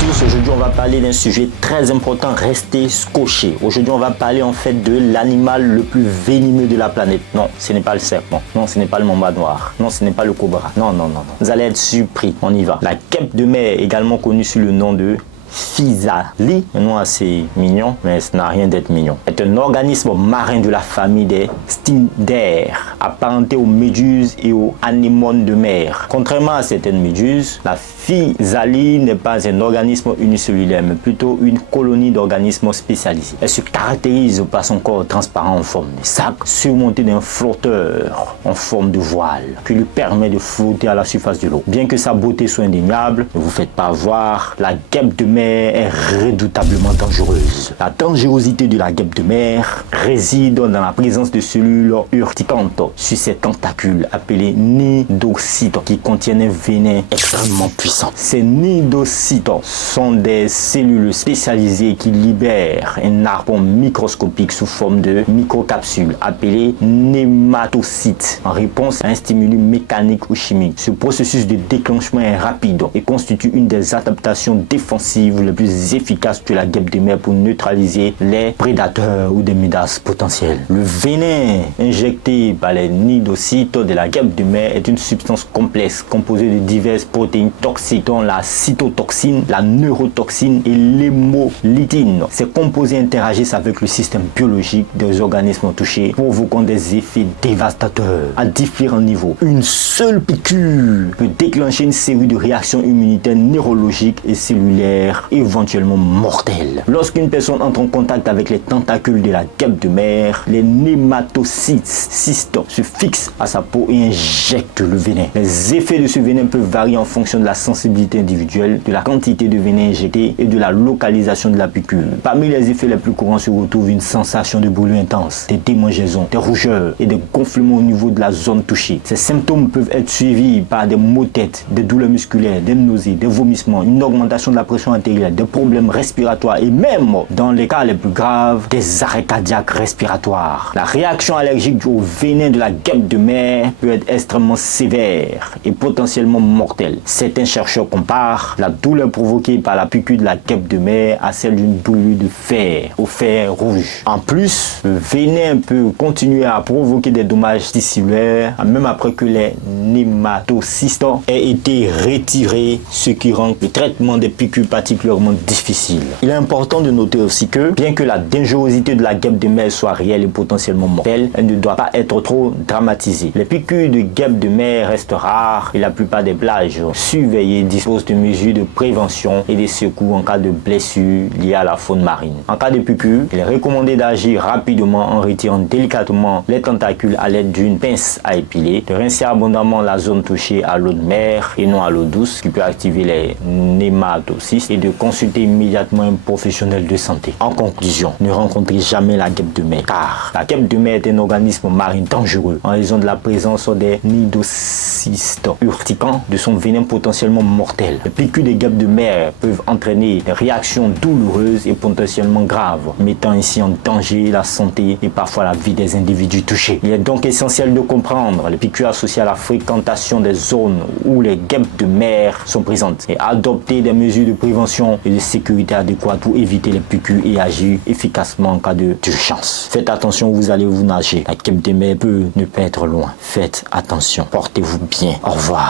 tous, aujourd'hui on va parler d'un sujet très important, restez scotchés. Aujourd'hui on va parler en fait de l'animal le plus venimeux de la planète. Non, ce n'est pas le serpent, non ce n'est pas le mamba noir, non ce n'est pas le cobra, non. Vous allez être surpris, on y va. La guêpe de mer, également connue sous le nom de Physalie, un nom assez mignon, mais ça n'a rien d'être mignon, est un organisme marin de la famille des Cnidaires, apparenté aux méduses et aux anémones de mer. Contrairement à certaines méduses, la Physalie n'est pas un organisme unicellulaire, mais plutôt une colonie d'organismes spécialisés. Elle se caractérise par son corps transparent en forme de sac, surmonté d'un flotteur en forme de voile, qui lui permet de flotter à la surface de l'eau. Bien que sa beauté soit indéniable, ne vous faites pas avoir, la guêpe de mer est redoutablement dangereuse. La dangerosité de la guêpe de mer réside dans la présence de cellules urticantes sur ses tentacules appelés nidocytes qui contiennent un venin extrêmement puissant. Ces nidocytes sont des cellules spécialisées qui libèrent un harpon microscopique sous forme de microcapsules appelées nématocytes en réponse à un stimulus mécanique ou chimique. Ce processus de déclenchement est rapide et constitue une des adaptations défensives les plus efficaces de la guêpe de mer pour neutraliser les prédateurs ou des ménaces potentielles. Le venin injecté par les nidocytes de la guêpe de mer est une substance complexe composée de diverses protéines toxiques dont la cytotoxine, la neurotoxine et l'hémolytine. Ces composés interagissent avec le système biologique des organismes touchés, provoquant des effets dévastateurs à différents niveaux. Une seule piqûre peut déclencher une série de réactions immunitaires neurologiques et cellulaires éventuellement mortelles. Lorsqu'une personne entre en contact avec les tentacules de la guêpe de mer, les nématocytes se fixent à sa peau et injectent le venin. Les effets de ce venin peuvent varier en fonction de la sensibilité individuelle, de la quantité de venin injecté et de la localisation de la piqûre. Parmi les effets les plus courants se retrouve une sensation de brûlure intense, des démangeaisons, des rougeurs et des gonflements au niveau de la zone touchée. Ces symptômes peuvent être suivis par des maux de tête, des douleurs musculaires, des nausées, des vomissements, une augmentation de la pression artérielle, des problèmes respiratoires et même, dans les cas les plus graves, des arrêts cardiaques respiratoires. La réaction allergique au venin de la guêpe de mer peut être extrêmement sévère et potentiellement mortelle. Certains chercheurs comparent la douleur provoquée par la piqûre de la guêpe de mer à celle d'une brûlure de fer, au fer rouge. En plus, le venin peut continuer à provoquer des dommages tissulaires même après que les nématocytes aient été retirés, ce qui rend le traitement des piqûres particulièrement difficile. Il est important de noter aussi que, bien que la dangerosité de la guêpe de mer soit réelle et potentiellement mortelle, elle ne doit pas être trop dramatisée. Les piqûres de guêpe de mer restent rares et la plupart des plages surveillées disposent de mesures de prévention et de secours en cas de blessures liées à la faune marine. En cas de piqûre, il est recommandé d'agir rapidement en retirant délicatement les tentacules à l'aide d'une pince à épiler, de rincer abondamment la zone touchée à l'eau de mer et non à l'eau douce qui peut activer les nématocytes et de consulter immédiatement un professionnel de santé. En conclusion, ne rencontrez jamais la guêpe de mer car la guêpe de mer est un organisme marin dangereux en raison de la présence des nidocytes urticants de son venin potentiellement mortel. Les piqûres des guêpes de mer peuvent entraîner des réactions douloureuses et potentiellement graves, mettant ainsi en danger la santé et parfois la vie des individus touchés. Il est donc essentiel de comprendre les piqûres associées à la fréquentation des zones où les guêpes de mer sont présentes et adopter des mesures de prévention et de sécurité adéquates pour éviter les piqûres et agir efficacement en cas d'urgence. Faites attention où vous allez vous nager. La guêpe de mer peut ne pas être loin. Faites attention. Portez-vous bien. Au revoir.